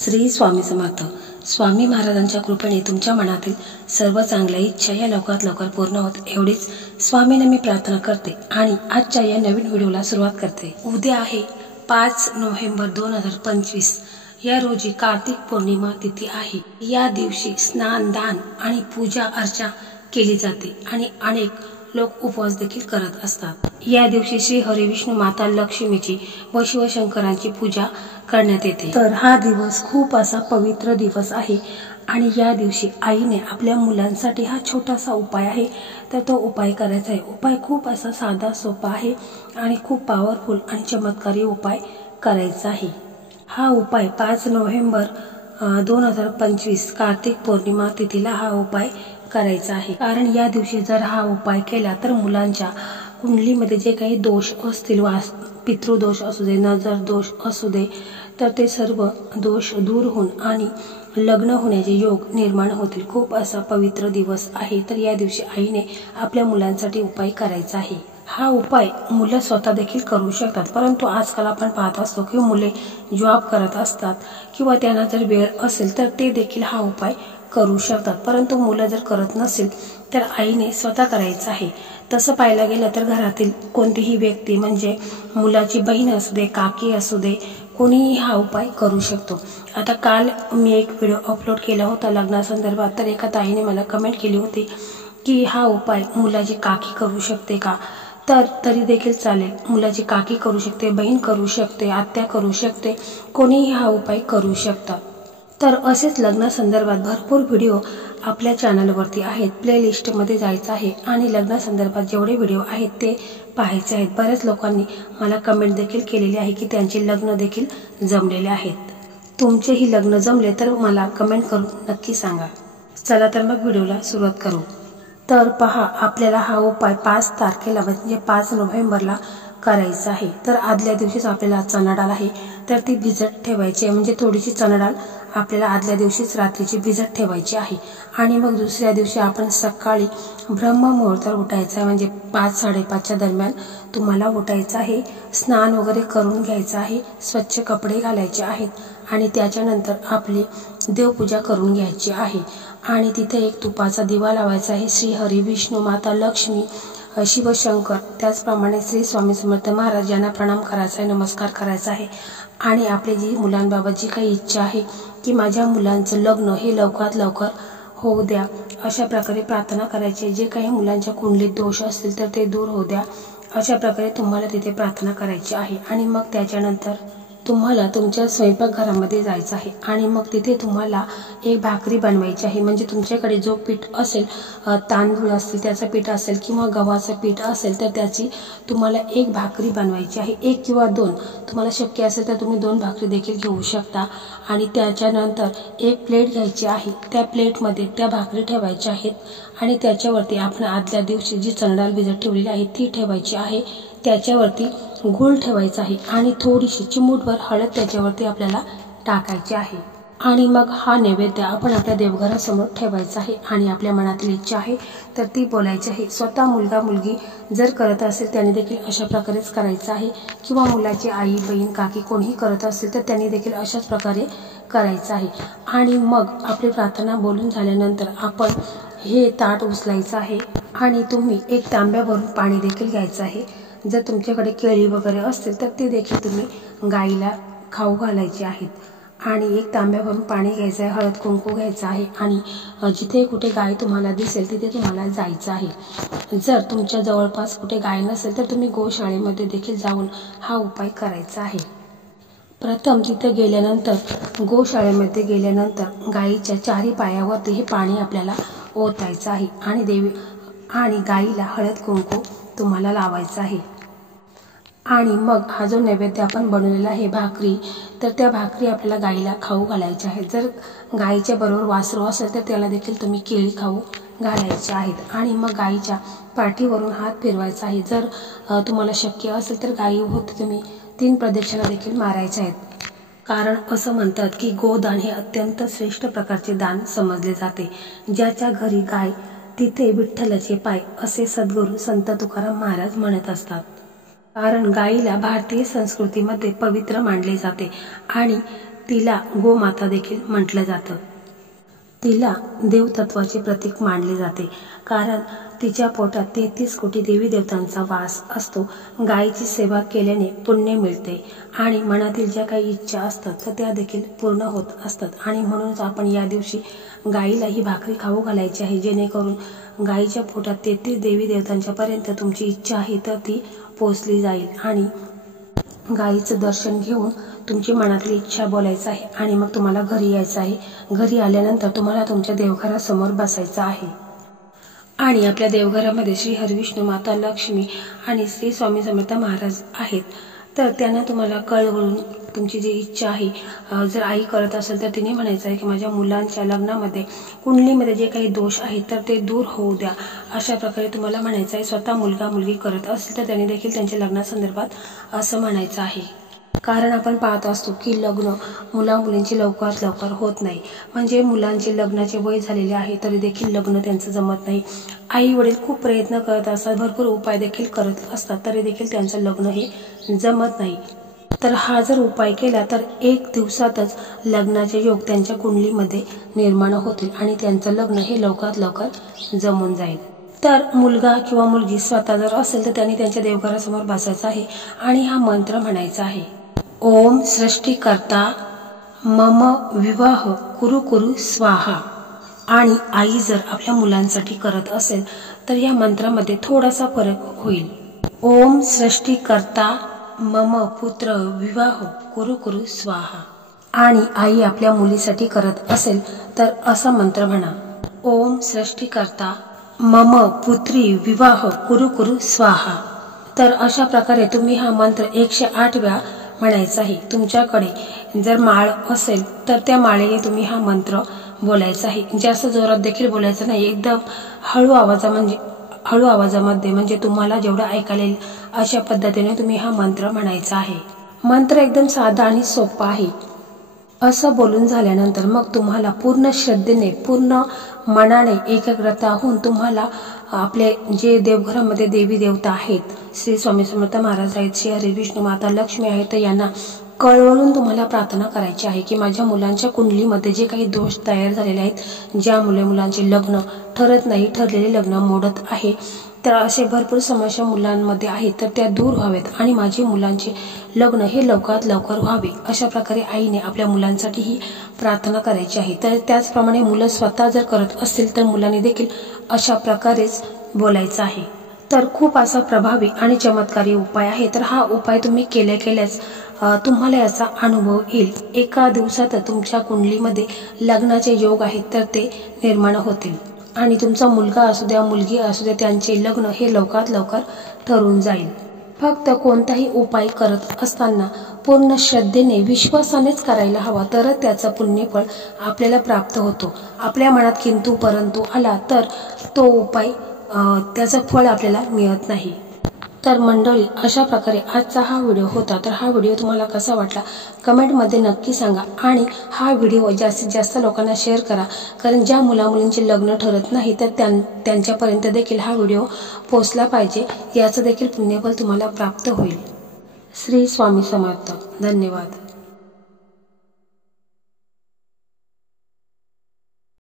श्री स्वामी समर्थ। स्वामी महाराजांच्या कृपेने तुमच्या मनातील सर्व चांगल्या इच्छा या लवकरात लवकर पूर्ण होत एवढीच स्वामीने मी प्रार्थना करते आणि आजच्या या नवीन व्हिडिओला सुरुवात करते। उद्या आहे 5 नोव्हेंबर 2025 या रोजी कार्तिक पौर्णिमा तिथी आहे। या दिवशी स्नान, दान आणि पूजा अर्चा केली जाते आणि अनेक लोक उपवास देखील करत असतात। या दिवशी श्री हरी विष्णू माता लक्ष्मीची व शिवशंकरांची पूजा करण्यात येते। तर हा दिवस खूप असा पवित्र दिवस आहे आणि या दिवशी आईने आपल्या मुलांसाठी हा छोटासा उपाय आहे तर तो उपाय करायचा आहे। उपाय खूप असा साधा सोपा आहे आणि खूप पॉवरफुल आणि चमत्कारी उपाय करायचा आहे। हा उपाय 5 नोव्हेंबर 2025 कार्तिक पौर्णिमा तिथीला हा उपाय करायचा आहे। कारण या दिवशी जर हा उपाय केला तर मुलांच्या कुंडलीमध्ये जे काही दोष असतील, पितृदोष असू दे, नजर दोष असू दे, तर ते सर्व दोष दूर होऊन आणि लग्न होण्याचे योग निर्माण होतील। खूप असा पवित्र दिवस आहे। तर या दिवशी आईने आपल्या मुलांसाठी उपाय करायचा आहे। हा उपाय मुलं स्वतः देखील करू शकतात, परंतु आजकाल आपण पाहत असतो की मुले जॉब करत असतात किंवा त्यांना जर वेळ असेल तर ते देखील हा उपाय करू शकतात, परंतु मुलं जर करत नसेल तर आईने स्वतः करायचं आहे। तसं पाहायला गेलं तर घरातील कोणतीही व्यक्ती म्हणजे मुलाची बहीण असू दे, काकी असू दे, कोणीही हा उपाय करू शकतो। आता काल मी एक व्हिडिओ अपलोड केला होता लग्नासंदर्भात, तर एका ताईने मला कमेंट केली होती की हा उपाय मुलाची काकी करू शकते का? तर तरी देखील चालेल, मुलाची काकी करू शकते, बहीण करू शकते, आत्या करू शकते, कोणीही हा उपाय करू शकतात। तर असेच लग्नासंदर्भात भरपूर व्हिडिओ आपल्या चॅनलवरती आहेत। प्लेलिस्टमध्ये जायचं आहे आणि लग्नासंदर्भात जेवढे व्हिडिओ आहेत ते पाहायचे आहेत। बऱ्याच लोकांनी मला कमेंट देखील केलेली आहे की त्यांचे लग्न देखील जमलेले आहेत। तुमचेही लग्न जमले तर मला कमेंट करून नक्की सांगा। चला तर मग व्हिडिओला सुरुवात करू। तर पहा, आपल्याला हा उपाय 5 तारखेला म्हणजे 5 नोव्हेंबरला करायचा आहे। तर आदल्या दिवशीच आपल्याला चणा डाळ आहे तर ती भिजत ठेवायची आहे, म्हणजे थोडीशी चणा डाळ आपल्याला आदल्या दिवशीच रात्रीची भिजत ठेवायची आहे। आणि मग दुसऱ्या दिवशी आपण सकाळी ब्रह्ममुहूर्तावर उठायचं आहे, म्हणजे 5-5:30च्या दरम्यान तुम्हाला उठायचं आहे। स्नान वगैरे करून घ्यायचं आहे, स्वच्छ कपडे घालायचे आहेत आणि त्याच्यानंतर आपली देवपूजा करून घ्यायची आहे आणि तिथे एक तुपाचा दिवा लावायचा आहे। श्री हरी विष्णू माता लक्ष्मी, शिवशंकर, त्याचप्रमाणे श्री स्वामी समर्थ महाराज यांना प्रणाम करायचा आहे, नमस्कार करायचा आहे आणि आपली जी मुलांबाबत जी काही इच्छा आहे की माझ्या मुलांचं लग्न हे लवकरात लवकर होऊ द्या, अशा प्रकारे प्रार्थना करायची। जे काही मुलांच्या कुंडलीत दोष असतील तर ते दूर होऊ द्या, अशा प्रकारे तुम्हाला तिथे प्रार्थना करायची आहे। आणि मग त्याच्यानंतर तुम्हाला तुमच्या स्वयंपाकघरामध्ये जायचं आहे आणि मग तिथे तुम्हाला एक भाकरी बनवायची आहे, म्हणजे तुमच्याकडे जो पीठ असेल, तांदूळ असतील त्याचं पीठ असेल किंवा गव्हाचं पीठ असेल तर त्याची तुम्हाला एक भाकरी बनवायची आहे। 1 किंवा 2 तुम्हाला शक्य असेल तर तुम्ही 2 भाकरी देखील घेऊ शकता। आणि त्याच्यानंतर एक प्लेट घ्यायची आहे, त्या प्लेटमध्ये त्या भाकरी ठेवायच्या आहेत आणि त्याच्यावरती आपण आदल्या दिवशी जी चणा डाळ भिजत ठेवलेली आहे ती ठेवायची आहे। त्याच्यावरती गूळ ठेवायचा आहे आणि थोडीशी चिमूटभर हळद त्याच्यावरती आपल्याला टाकायची आहे। आणि मग हा नैवेद्य आपण आपल्या देवघरासमोर ठेवायचा आहे आणि आपल्या मनातील इच्छा आहे तर ती बोलायची आहे। स्वतः मुलगा मुलगी जर करत असेल त्याने देखील अशा प्रकारेच करायचं आहे किंवा मुलाची आई, बहीण, काकी कोणीही करत असेल तर त्यांनी देखील अशाच प्रकारे करायचं आहे। आणि मग आपली प्रार्थना बोलून झाल्यानंतर आपण हे ताट उचलायचं आहे आणि तुम्ही एक तांब्याभरून पाणी देखील घ्यायचं आहे। जर तुमच्याकडे केळी वगैरे असतील तर ते देखील तुम्ही गाईला खाऊ घालायचे आहेत आणि एक तांब्याभरून पाणी घ्यायचं आहे, हळद कुंकू घ्यायचं आहे आणि जिथे कुठे गाय तुम्हाला दिसेल तिथे तुम्हाला जायचं आहे। जर तुमच्या जवळपास कुठे गाय नसेल तर तुम्ही गोशाळेमध्ये देखील जाऊन हा उपाय करायचा आहे। प्रथम तिथे गेल्यानंतर, गोशाळेमध्ये गेल्यानंतर गाईच्या 4ही पायावरती हे पाणी आपल्याला ओतायचं आहे आणि गाईला हळद कुंकू तुम्हाला लावायचं आहे। आणि मग हा जो नैवेद्य आपण बनवलेला आहे भाकरी, तर त्या भाकरी आपल्याला गाईला खाऊ घालायच्या आहेत। जर गाईच्या बरोबर वासरू असेल तर त्याला देखील तुम्ही केळी खाऊ घालायची आहेत आणि मग गाईच्या पाठीवरून हात फिरवायचा आहे। जर तुम्हाला शक्य असेल तर गाईभोवती तुम्ही 3 प्रदक्षिणा देखील मारायच्या आहेत। कारण असं म्हणतात की गोदान हे अत्यंत श्रेष्ठ प्रकारचे दान समजले जाते। ज्याच्या घरी गाय तिथे विठ्ठलाचे पाय, असे सद्गुरू संत तुकाराम महाराज म्हणत असतात। कारण गाईला भारतीय संस्कृतीमध्ये पवित्र मानले जाते आणि तिला गोमाता देखील म्हटलं जातं. तिला देवतत्वाचे प्रतीक मानले जाते, कारण तिच्या पोटात 33 कोटी देवी देवतांचा वास असतो. गायीची सेवा केल्याने पुण्य मिळते आणि मनातील ज्या काही इच्छा असतात तर त्या देखील पूर्ण होत असतात. आणि म्हणूनच आपण या दिवशी गायीला ही भाकरी खाऊ घालायची आहे, जेणेकरून गायीच्या पोटात 33 देवी देवतांच्या पर्यंत तुमची इच्छा आहे तर ती पोचली जाईल. आणि गायीचं दर्शन घेऊन तुमची मनातली इच्छा बोलायचं आहे आणि मग तुम्हाला घरी यायचं आहे. घरी आल्यानंतर तुम्हाला तुमच्या देवघरासमोर बसायचं आहे आणि आपल्या देवघरामध्ये श्री हरिविष्णू, माता लक्ष्मी आणि श्री स्वामी समर्थ महाराज आहेत. तर त्यांना तुम्हाला कळवळून तुमची जी इच्छा आहे, जर आई करत असेल तर तिने म्हणायचं आहे की माझ्या मुलांच्या लग्नामध्ये कुंडलीमध्ये जे काही दोष आहेत तर ते दूर होऊ द्या. अशा प्रकारे तुम्हाला म्हणायचं आहे. स्वतः मुलगा मुलगी करत असेल तर त्याने देखील त्यांच्या लग्नासंदर्भात असं म्हणायचं आहे. कारण आपण पाहत असतो की लग्न मुला-मुलींची लवकरात लवकर होत नाही. म्हणजे मुलांचे लग्नाचे वय झालेले आहे तरी देखील लग्न त्यांचं जमत नाही. आई वडील खूप प्रयत्न करत असतात, भरपूर उपाय देखील करत असतात, तरी देखील त्यांचं लग्न हे जमत नाही. तर हा जर उपाय केला तर 1 दिवसातच लग्नाचे योग त्यांच्या कुंडलीमध्ये निर्माण होतील आणि त्यांचं लग्न हे लवकरात लवकर जमून जाईल. तर मुलगा किंवा मुलगी स्वतः जर असेल तर त्यांनी त्यांच्या देवघरासमोर बसायचं आहे आणि हा मंत्र म्हणायचा आहे. ओम सृष्टिकर्ता मम विवाह कुरु कुरु स्वाहा. आणि आई जर आपल्या मुलांसाठी करत असेल तर या मंत्रामध्ये थोडासा फरक होईल. ओम सृष्टिकर्ता मम पुत्र विवाह कुरु कुरु स्वाहा. आणि आई आपल्या मुलीसाठी करत असेल तर असा मंत्र म्हणा. ओम सृष्टिकर्ता मम पुत्री विवाह कुरु कुरु स्वाहा. तर अशा प्रकारे तुम्ही हा मंत्र 108 वेळा म्हणायचा आहे. तुमच्याकडे जर माळ असेल तर त्या माळेने तुम्ही हा मंत्र बोलायचा आहे. जास्त जोरात देखील बोलायचं नाही, एकदम हळू आवाजामध्ये म्हणजे तुम्हाला जेवढं ऐकायला येईल अशा पद्धतीने तुम्ही हा मंत्र म्हणायचा आहे. मंत्र एकदम साधा आणि सोपा आहे. असं बोलून झाल्यानंतर मग तुम्हाला पूर्ण श्रद्धेने, पूर्ण मनाने, एकाग्रता होऊन तुम्हाला आपले जे देवघरामध्ये देवी देवता आहेत, श्री स्वामी समर्थ महाराज आहेत, श्री हरिविष्णू, माता लक्ष्मी आहेत, तर यांना कळवळून तुम्हाला प्रार्थना करायची आहे की माझ्या मुलांच्या कुंडलीमध्ये जे काही दोष तयार झालेले आहेत, ज्यामुळे मुलांचे लग्न ठरत नाही, ठरलेले लग्न मोडत आहे, तर असे भरपूर समस्या मुलांमध्ये आहेत तर त्या दूर व्हावेत आणि माझी मुलांचे लग्न हे लवकरात लवकर व्हावे. अशा प्रकारे आईने आपल्या मुलांसाठी ही प्रार्थना करायची आहे. तर त्याचप्रमाणे मुलं स्वतः जर करत असतील तर मुलांनी देखील अशा प्रकारेच बोलायचं आहे. तर खूप असा प्रभावी आणि चमत्कारी उपाय आहे. तर हा उपाय तुम्ही केल्याच तुम्हाला याचा अनुभव येईल. एका दिवसात तुमच्या कुंडलीमध्ये लग्नाचे योग आहेत तर ते निर्माण होतील आणि तुमचा मुलगा असू द्या, मुलगी असू द्या, त्यांचे लग्न हे लवकरात लवकर ठरून जाईल. फक्त कोणताही उपाय करत असताना पूर्ण श्रद्धेने, विश्वासानेच करायला हवा, तरच त्याचं पुण्यफळ आपल्याला प्राप्त होतो. आपल्या मनात किंतु परंतु आला तर तो उपाय त्याचं फळ आपल्याला मिळत नाही. तर मंडळी, अशा प्रकारे आजचा हा व्हिडिओ होता. तर हा व्हिडिओ तुम्हाला कसा वाटला कमेंटमध्ये नक्की सांगा आणि हा व्हिडिओ जास्तीत जास्त लोकांना शेअर करा, कारण ज्या मुलामुलींचे लग्न ठरत नाही तर त्यांच्यापर्यंत देखील हा व्हिडिओ पोहोचला पाहिजे. याचं देखील पुण्यफळ तुम्हाला प्राप्त होईल. श्री स्वामी समर्थ. धन्यवाद.